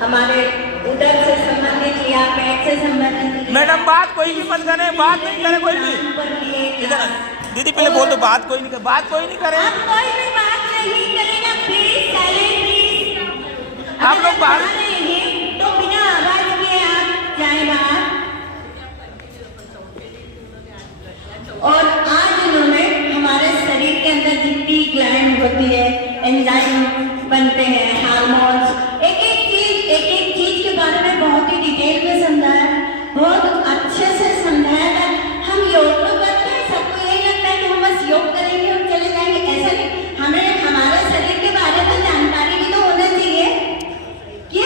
हमारे उदर से संबंधित या पेट से संबंधित। मैडम बात कोई भी मत करे, बात नहीं करे कोई भी। इधर दीदी पहले बोल दो, बात कोई नहीं करे, बात कोई नहीं करे। आप कोई भी बात नहीं करेगा, प्लीज साइलेंट प्लीज। आप लोग बाहर तो बिना आवाज के आप जाए बाहर। और आज इन्होंने हमारे शरीर के अंदर जितनी ग्लैंड होती है, एंजाइम बनते हैं, हार्मोन्स, एक एक चीज के बारे में बहुत ही डिटेल में समझाया, बहुत अच्छे से समझाया था। हम योग तो करते हैं, सबको यही लगता है कि हम बस योग करेंगे और चले जाएंगे, ऐसा नहीं। हमें हमारे शरीर के बारे में जानकारी भी तो होना चाहिए कि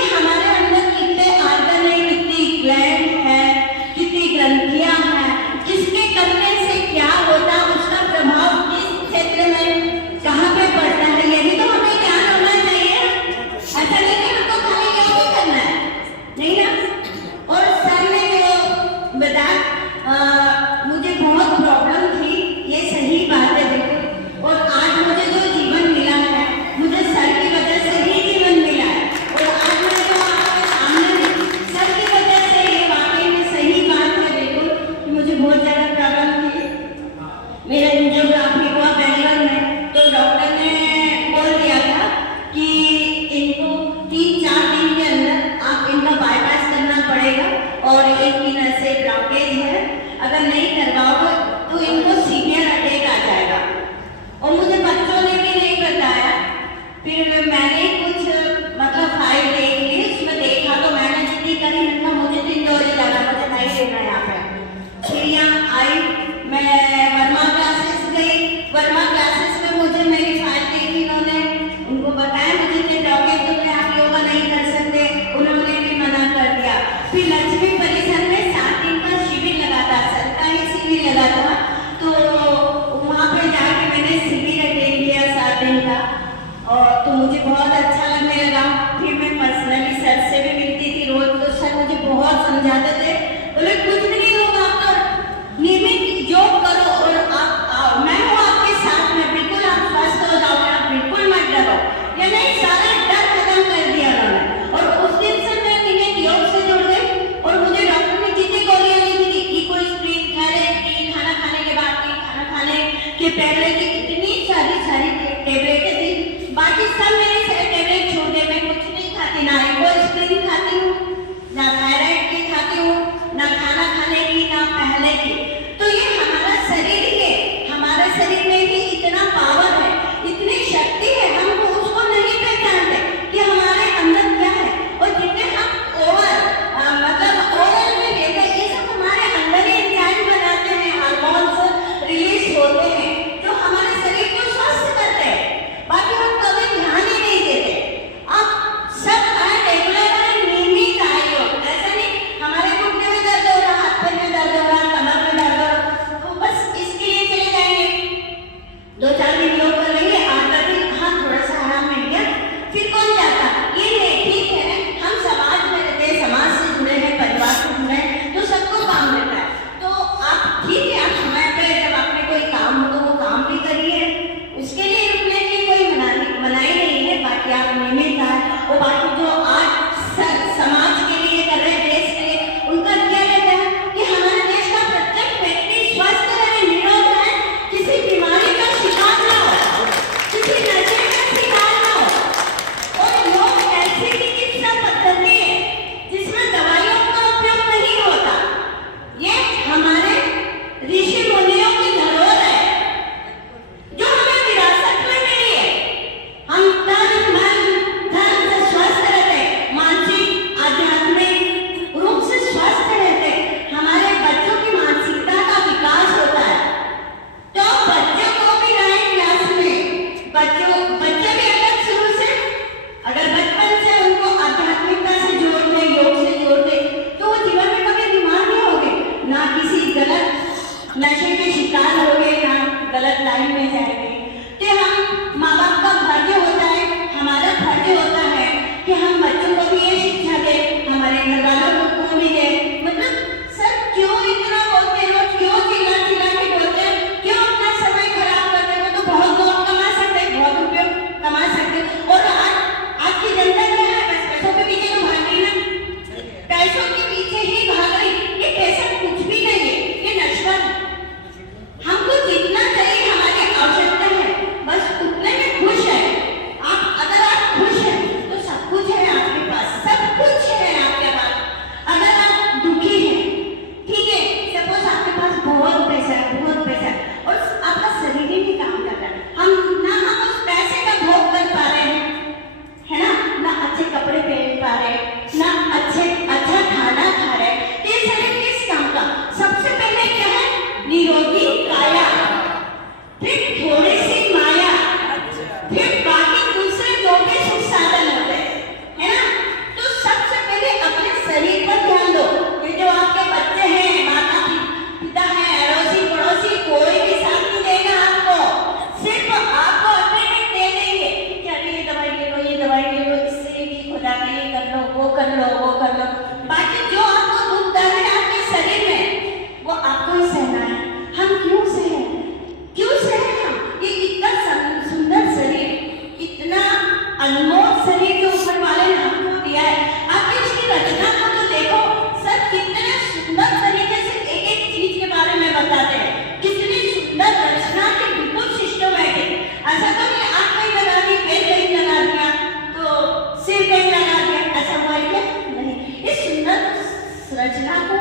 संरचना को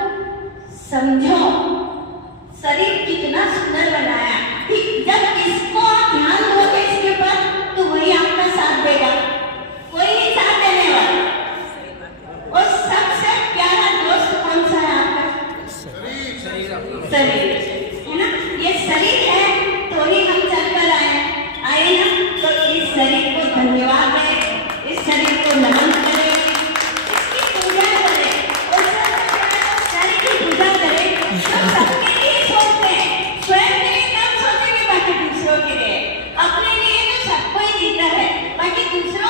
समझो, शरीर कितना सुंदर बनाया। ठीक, जब इसको आप ध्यान दोगे इसके ऊपर तो वही आपका साथ देगा, कोई नहीं साथ देने वाला। और सबसे प्यारा दोस्त कौन सा है आपका? शरीर है ना। ये शरीर है तो ही हम चलकर आए ना। तो इस शरीर को धन्यवाद दें, इस शरीर को नमन करें, इसकी पूजा करें। और शरीर की पूजा करें तो सबके लिए सोचते हैं, स्वयं के लिए कम सोचेंगे बाकी दूसरों के लिए। अपने लिए तो सबको ही जीता है, बाकी दूसरों